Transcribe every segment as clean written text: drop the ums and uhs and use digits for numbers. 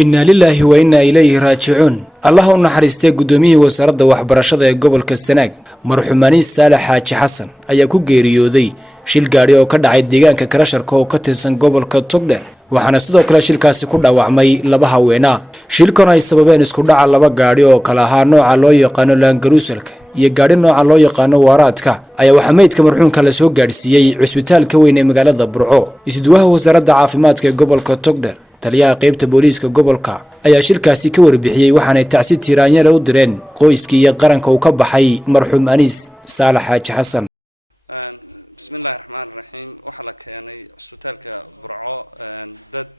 إنا لله وإنا إليه راجعون. الله نحرسته قدوميه وسرد وحبرشده قبل كالسناق مرحوماني صالح حاج حسن أيا كو geeriyooday shil gaari oo ka dhacay deegaanka Karasharka oo ka tirsan gobolka Togdheer waxaana sidoo kale shilkaasi ku dhaawacmay laba haween ah. Shilkan ay sababeen isku dhaca laba gaari oo kala ahaa nooca loo yaqaan Langaruusalka iyo gaari nooca loo yaqaan Waraadka ayaa waxa meydka marxuumka la soo gaarsiiyay cisbitaalka weyn ee magaalada Burco. Isduwaha wasaaradda caafimaadka ee gobolka Togdheer taliyaha qaybta booliiska gobolka ayaa shilkaasi ka warbixiyay waxaana tacsi tiraanyada u direen qoyskii iyo qaranka uu ka baxay marxuum Anis Saalax Xaaji Xasan. بسم الله الرحمن الرحيم وحلا كاني عسبتالك برعو دد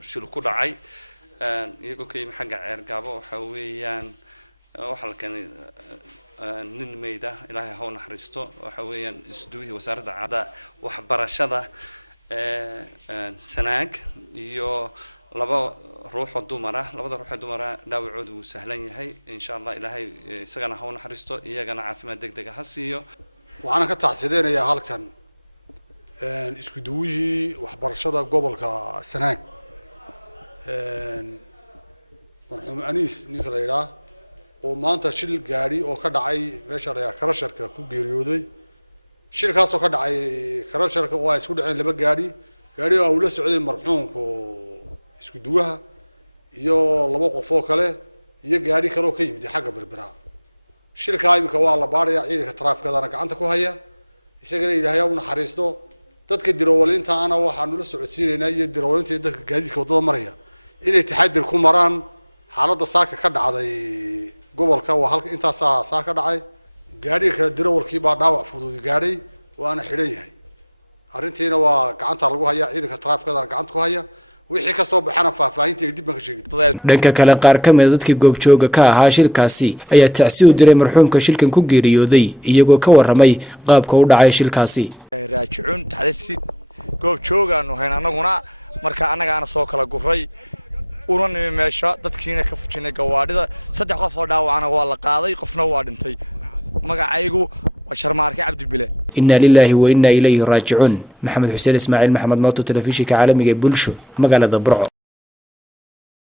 شلو كل عي يقول كي محق عرقابه وحويان وحلا كاني نن ميدا إلهي هون حريستو وحويان اسدوي وسارد عدا وحبرشده سناق يو لبا روح الدمرة داوعود وسهلين هاي إن شاء الله إلهي سجنا هون حريستو يجنا عافية دق هسيو وأنا كتحسدين يا هالكن إسكدوي وحبرشده قبل كسناق مرحوم أنيس نيكلايرا وما أنت شيل جاري أو كدعي ماشر يا كرشركة كوجيريودي شيل خاصة كدعي كرشركة واسكود عين لبق جاري أولى سعودي مرحوم كو إسكدوها يو لبق فوق له يجاري كلو كي بدي حاجة بربرا شركة هاي مكوالة بارية عيدك تراف كذا أنا كعنتك وهي يسجل إلى هيا ونحرسته تذكر الدرولين تاعنا وحنول السعوديين هنا الدرولين تذكر جديد كوضع مريا إذا تحدي الكمران حالة ساكة كذا عادي قبل كوا هالك أنت ساكة دعي جاري كدرول كيبا داوع فضول جاري وأنا حريه أرنتينا وكعنت أرجوها هي عيدك تراف كذا أنا كعنتك وهي wixii ka soo baxana faahfaahintii dib ka sheegay. Dhanka kale qaar ka mid dadkii goobjooga ka ahaa shilkaasi ayaa tacsi u diray marxuumka shilkan ku geeriyooday iyagoo ka waramay qaabka u dhacay shilkaasi. Raajicuun taxdiid goobjoogaanu hayn anaguna marka anaga soo kala guray una meesha dadkiina ka fujinay gawaadhida saddex qof oo dhaawacana waa la qaaday qofna waa dhintay magacaygu وشرمارك عبد البلاد. إنا لله وإنا إليه راجعون. محمد حسين إسماعيل محمد موتو تلفزيون عالمي بولشو مقالة برعو.